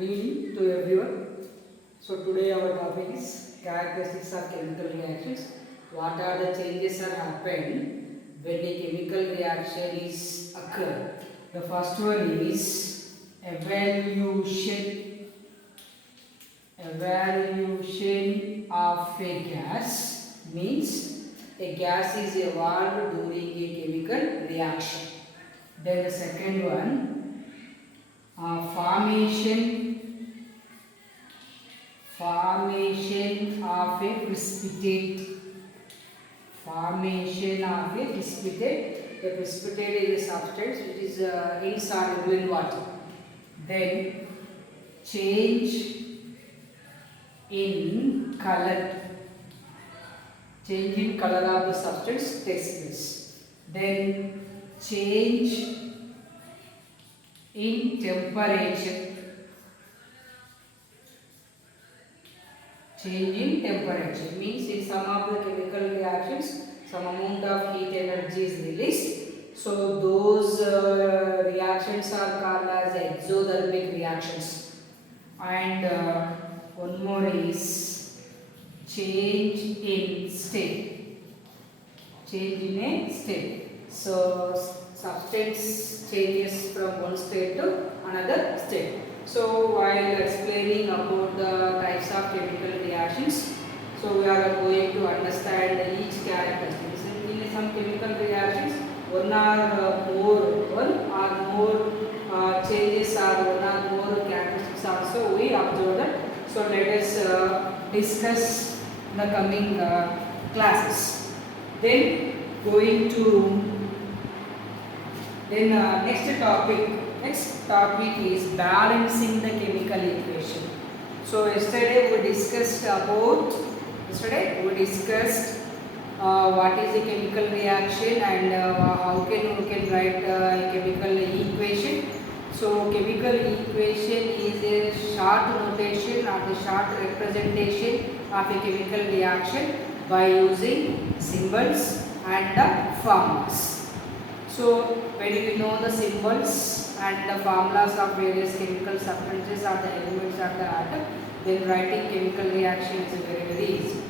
Good evening to everyone. So today our topic is characteristics of chemical reactions. What are the changes are happen when a chemical reaction is occur? The first one is evaluation. Evaluation of a gas means a gas is evolved during a chemical reaction. Then the second one, formation of a precipitate. Formation of a precipitate. A precipitate is a substance which is insoluble in water. Then change in color. Change in color of the substance takes place. Then change in temperature. Change in temperature means in some of the chemical reactions some amount of heat energy is released. So those reactions are called as exothermic reactions. And one more is change in state. Change in a state. So substance changes from one state to another state. So while explaining about the types of chemical reactions, so we are going to understand each characteristics. In some chemical reactions, one or more changes or one or more characteristics also we observed. So let us discuss in the coming classes. Then next topic is balancing the chemical equation. So yesterday we discussed what is a chemical reaction and how we can write a chemical equation. So chemical equation is a short notation or the short representation of a chemical reaction by using symbols and the formulas. So when we know the symbols and the formulas of various chemical substances or the elements of the atom, then writing chemical reaction is very easy.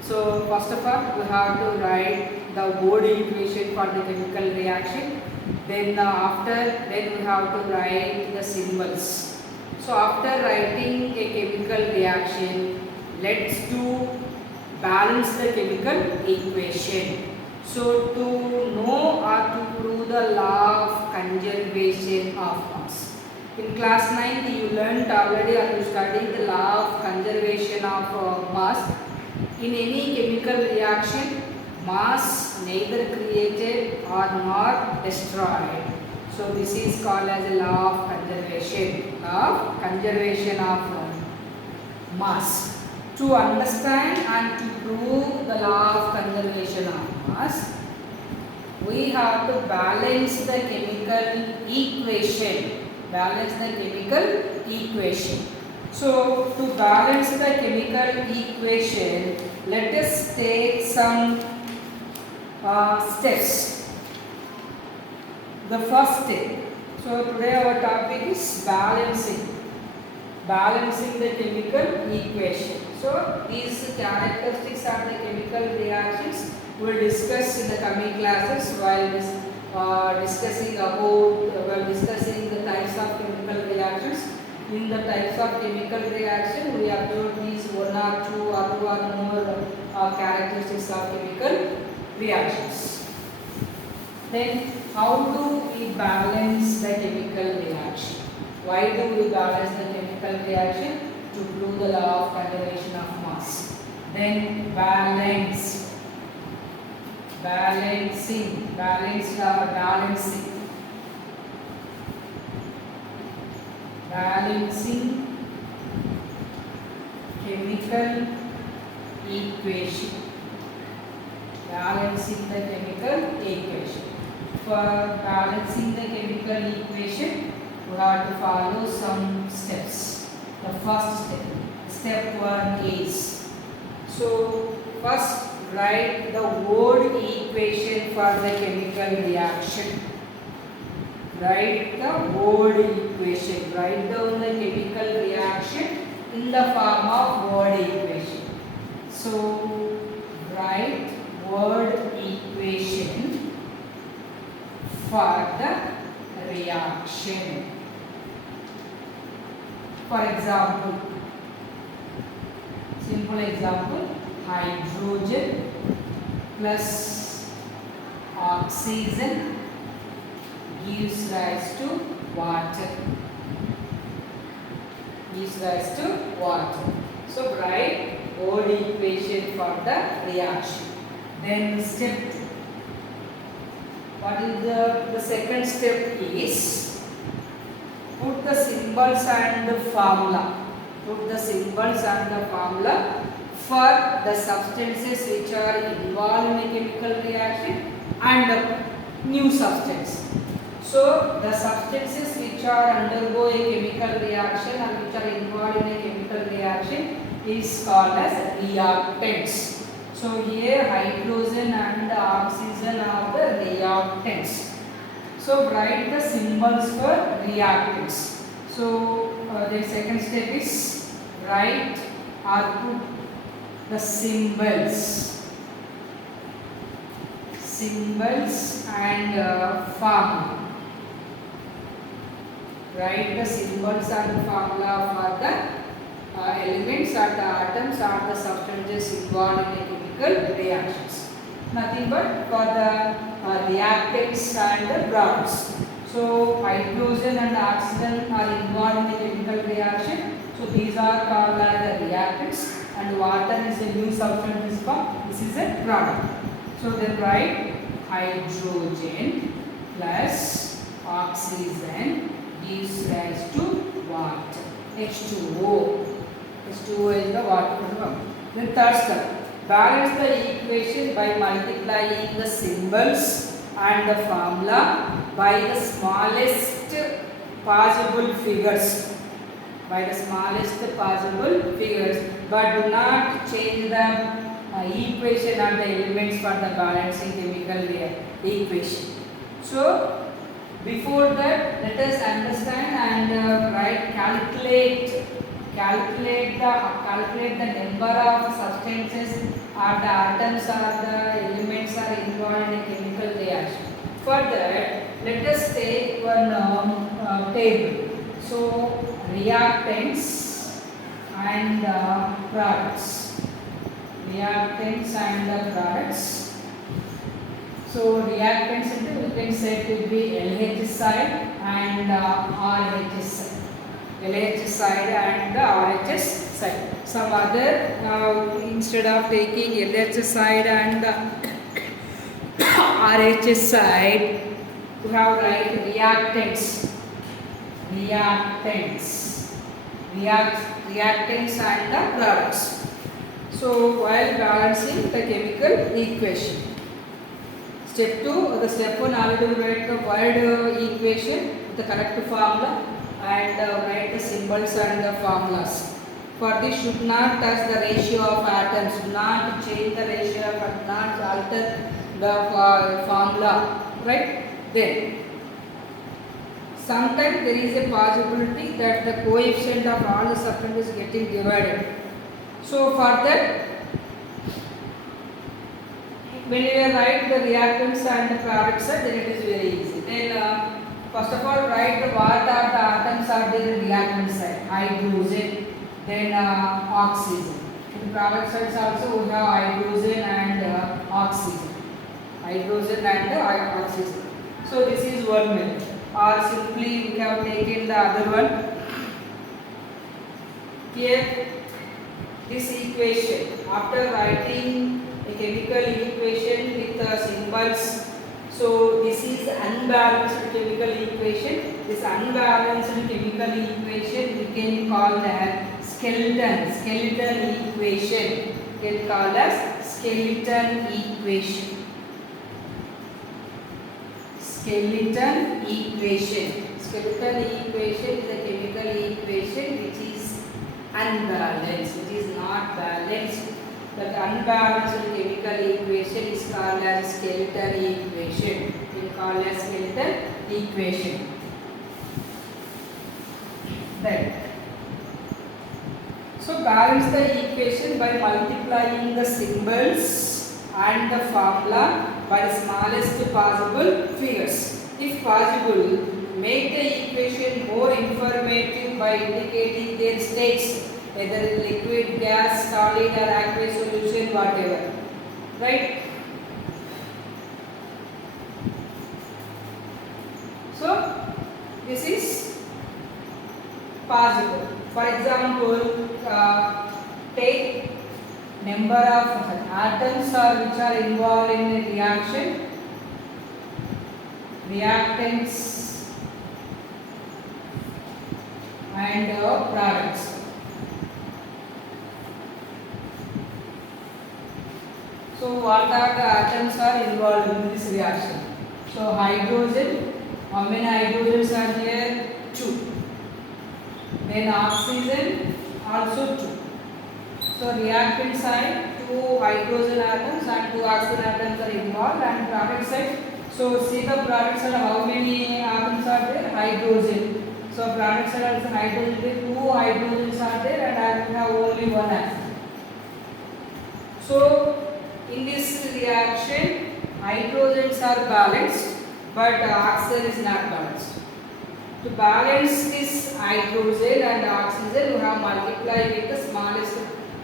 So first of all, we have to write the Bode equation for the chemical reaction. Then we have to write the symbols. So after writing a chemical reaction, let's do balance the chemical equation. So to know or to prove the law of conservation of mass. In class 9 you learnt already or you studied the law of conservation of mass. In any chemical reaction, mass neither created or not destroyed. So this is called as a law of conservation. Law of conservation of mass. To understand and to prove the law of conservation of mass, we have to balance the chemical equation. So to balance the chemical equation, let us take some steps. The first step. So today our topic is balancing the chemical equation. So these characteristics of the chemical reactions we will discuss in the coming classes while discussing the types of chemical reactions. In the types of chemical reaction, we observe these one or two or more characteristics of chemical reactions. Then how do we balance the chemical reaction? Why do we balance the chemical reaction? To prove the law of conservation of mass. Then balancing chemical equation. For balancing the chemical equation, we have to follow some steps. The first step 1 is, so first write the Bode equation for the chemical reaction. Write the word equation. Write down the chemical reaction in the form of word equation. So write word equation for the reaction. For example, simple example, hydrogen plus oxygen gives rise to water. Gives rise to water. So write word equation for the reaction. Then step 2. What is the second step is put the symbols and the formula. Put the symbols and the formula for the substances which are involved in a chemical reaction and the new substance. So the substances which are undergo a chemical reaction and which are involved in a chemical reaction is called as reactants. So here hydrogen and oxygen are the reactants. So write the symbols for reactants. So the second step is write or put the symbols and formula. Write the symbols and formula for the elements or the atoms or the substances involved in a chemical reactions. Nothing but for the reactants and the products. So hydrogen and oxygen are involved in a chemical reaction. So these are called as the reactants, and water is a new substance form. This is a product. So then write hydrogen plus oxygen gives rise to water. H2O. H2O is the water. Then third step, balance the equation by multiplying the symbols and the formula by the smallest possible figures. By the smallest possible figures, but do not change the equation and the elements for the balancing chemical equation. So before that, let us understand and calculate the number of substances or the atoms or the elements are involved in a chemical reaction. For that, let us take one table. So reactants and products. Reactants and products. So reactants we can say it will be LH side and RH side. LH side and RH side. Some other instead of taking LH side and RH side, we have write reactants. Reactants and the products. So while balancing the chemical equation. Step 2, the step 1 already write the word equation with the correct formula and write the symbols and the formulas. For this should not touch the ratio of atoms, do not change the ratio of atoms, not alter the formula, right? Then sometimes there is a possibility that the coefficient of all the substances is getting divided. So for that, when you write the reactants and the products, then it is very easy. Then first of all, write what are the atoms are there in reactant side. Hydrogen, then oxygen. In the product sides also we have hydrogen and oxygen. Hydrogen and oxygen. So this is one method. Or simply we have taken the other one. Here this equation, after writing a chemical equation with symbols, so this is unbalanced chemical equation. This unbalanced chemical equation we can call as skeleton equation. We can call as skeleton equation. Skeleton equation is a chemical equation which is unbalanced, it is not balanced. The unbalanced chemical equation is called as skeleton equation. We call as skeleton equation. Right. So balance the equation by multiplying the symbols and the formula by the smallest possible figures. If possible, make the equation more informative by indicating their states, whether liquid, gas, solid or aqueous solution, whatever. Right? So this is possible. For example, take number of atoms which are involved in a reaction, reactants and products. So what are the atoms are involved in this reaction? So hydrogen, how many hydrogens are there? 2. Then oxygen, also 2. So reactant side, 2 hydrogen atoms and 2 oxygen atoms are involved, and product side. So see the product side, how many atoms are there? Hydrogen. So product side also hydrogen, 2 hydrogens are there, and I have only 1 atom. So in this reaction, hydrogens are balanced, but oxygen is not balanced. To balance this hydrogen and oxygen, we have multiplied with the smallest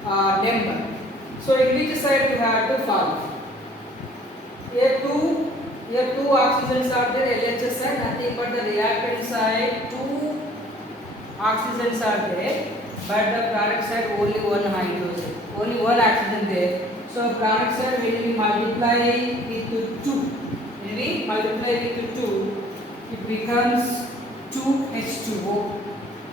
number. So in which side we have to follow? Here two oxygens are there, LHS side, nothing but the reactant side, 2 oxygens are there, but the product side only 1 hydrogen, only 1 oxygen there. So product side when we multiply with 2, when we multiply with 2, it becomes 2H2O.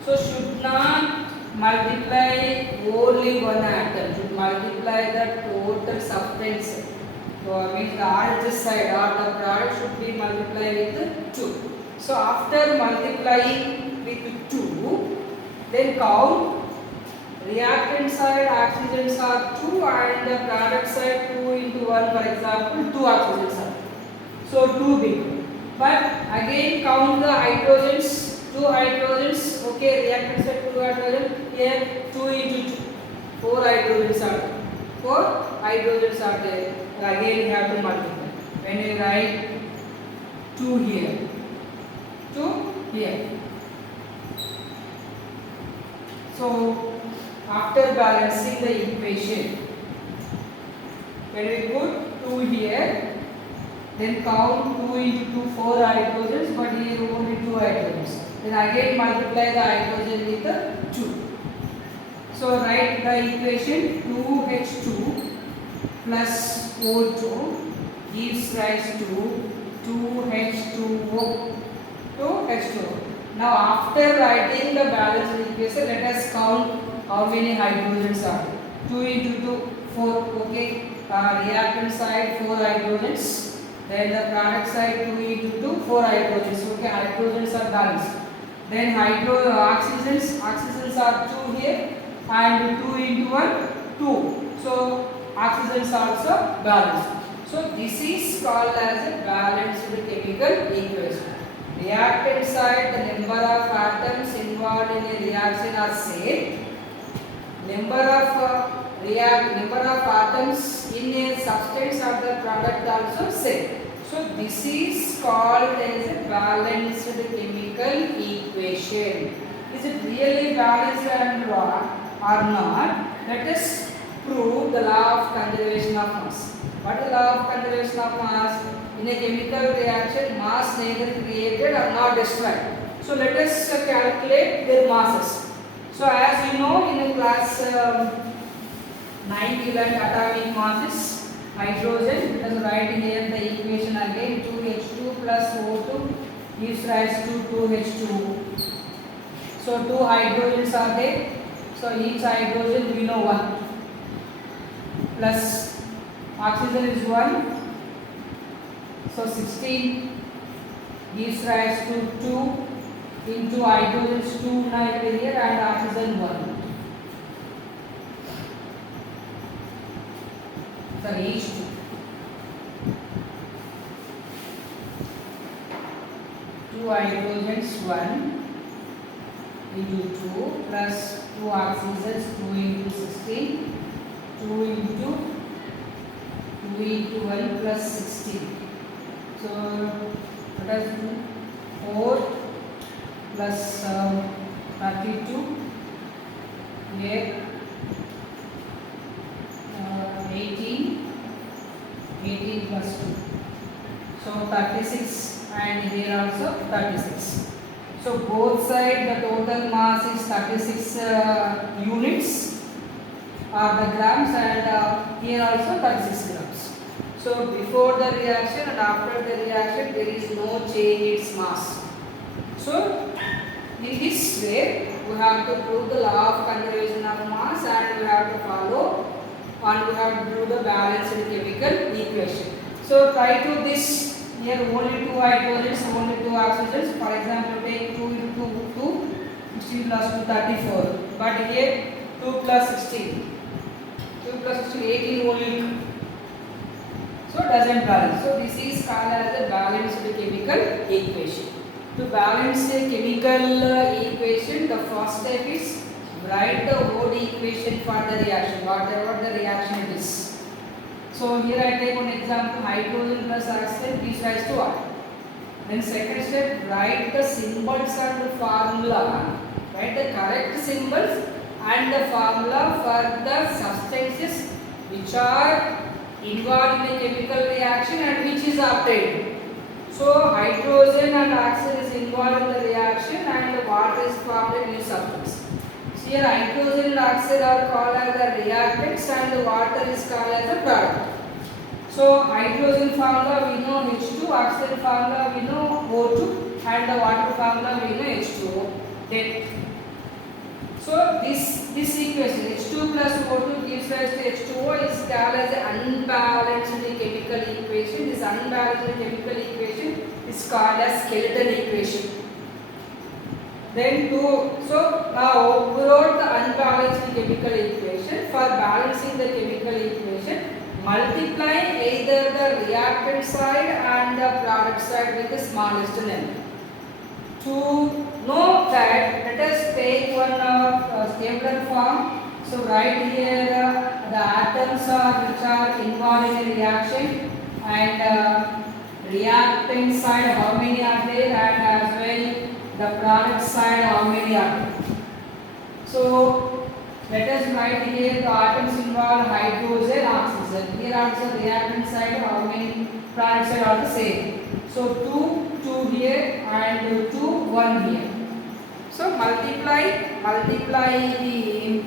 So should not multiply only 1 atom, should multiply the total substance. So means the RHS side or the product should be multiplied with 2. So after multiplying with 2, then count reactant side oxygens are 2 and the product side 2 into 1, for example 2 oxygens are. So 2 big. But again count the hydrogens, 2 hydrogens, okay, reactant side 2 hydrogen, here 2 into 2, 4 hydrogens are there. 4 hydrogens are there. Again you have to multiply. When you write 2 here, 2 here. So after balancing the equation, when we put 2 here, then count 2 into 2, 4 hydrogens, but here only 2 hydrogens. Then again multiply the hydrogen with the 2. So write the equation 2H2 plus O2 gives rise to 2H2O. 2H2O. Now after writing the balanced equation, let us count how many hydrogens are there. 2 into 2, 4, okay. Reactant side 4 hydrogens. Then the product side 2 into 2, 4 hydrogens. Okay, hydrogens are balanced. Then oxygens are 2 here and 2 into 1, 2. So oxygens are also balanced. So this is called as a balanced chemical equation. Reactant side, the number of atoms involved in a reaction are same. Number of atoms in a substance of the product also same. So this is called as a balanced chemical equation. Is it really balanced or not? Let us prove the law of conservation of mass. What is the law of conservation of mass? In a chemical reaction, mass neither created or not destroyed. So let us calculate their masses. So as you know, in the class 9 you learned atomic masses. Hydrogen, let us write here the equation again. 2H2 plus O2 gives rise to 2H2O. So 2 hydrogens are there. So each hydrogen we know 1. Plus oxygen is 1. So 16 gives rise to 2 into hydrogens 2 here and oxygen 1. So H2. 2 hydrogens 1 into 2 plus 2 oxygens 2 into 16 2 into 2 into 1 plus 16. So let us do 4 plus 32 here 18 plus 2. So 36 and here also 36. So both sides the total mass is 36 units or the grams, and here also 36 grams. So before the reaction and after the reaction there is no change in its mass. So in this way we have to prove the law of conservation of mass, and we have to follow and we have to do the balanced chemical equation. So try to this. Here only 2 hydrogens, only 2 oxygens. For example, take 2 into 2, 16 plus 2, 34. But here 2 plus 16. 2 plus 16, 18 only. So it doesn't balance. So this is called as a balanced chemical equation. To balance a chemical equation, the first step is write the whole equation for the reaction, whatever the reaction is. So here I take one example, hydrogen plus oxygen gives rise to what? Then second step, write the symbols and the formula. Write the correct symbols and the formula for the substances which are involved in a chemical reaction and which is obtained. So hydrogen and oxygen is involved in the reaction and the water is formed a new substance. So here hydrogen and oxygen are called as the reactants and the water is called as the product. So hydrogen formula we know H2, oxygen formula we know O2, and the water formula we know H2O. Then so this equation H2 plus O2 gives rise to H2O is called as an unbalanced chemical equation. This unbalanced chemical equation is called as skeleton equation. Then so now we wrote the unbalanced chemical equation. For balancing the chemical equation, multiply either the reactant side and the product side with the smallest number. To know that, let us take one stabler form. So write here the atoms which are involved in a reaction, and reactant side how many are there, and as well the product side how many are there. So let us write here the atoms involved hydrogen, oxygen. Here also reactant side how many, product side are the same. So 2 here and 2 1 here. So multiply the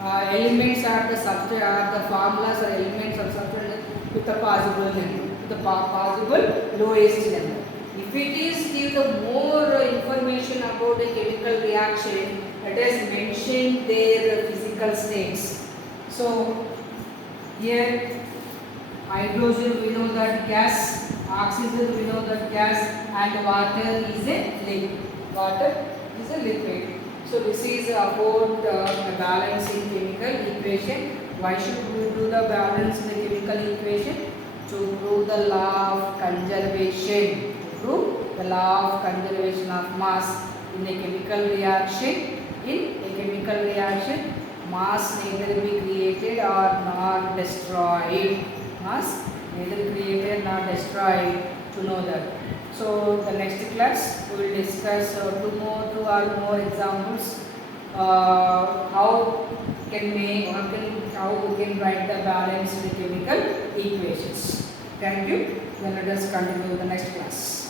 elements or the substance or the formulas or elements of substance with the possible number, with the possible lowest number. If it is give the more information about the chemical reaction, let us mention their physical states. So here hydrogen we know that gas, oxygen we know that gas, and water is a liquid. Water is a liquid. So this is about balancing chemical equation. Why should we do the balance in the chemical equation? To prove the law of conservation. To prove the law of conservation of mass in a chemical reaction. In a chemical reaction, mass neither be created or not destroyed. Mass neither created nor destroyed, to know that. So the next class we will discuss two or more examples, how we can write the balanced chemical equations. Thank you. Then let us continue with the next class.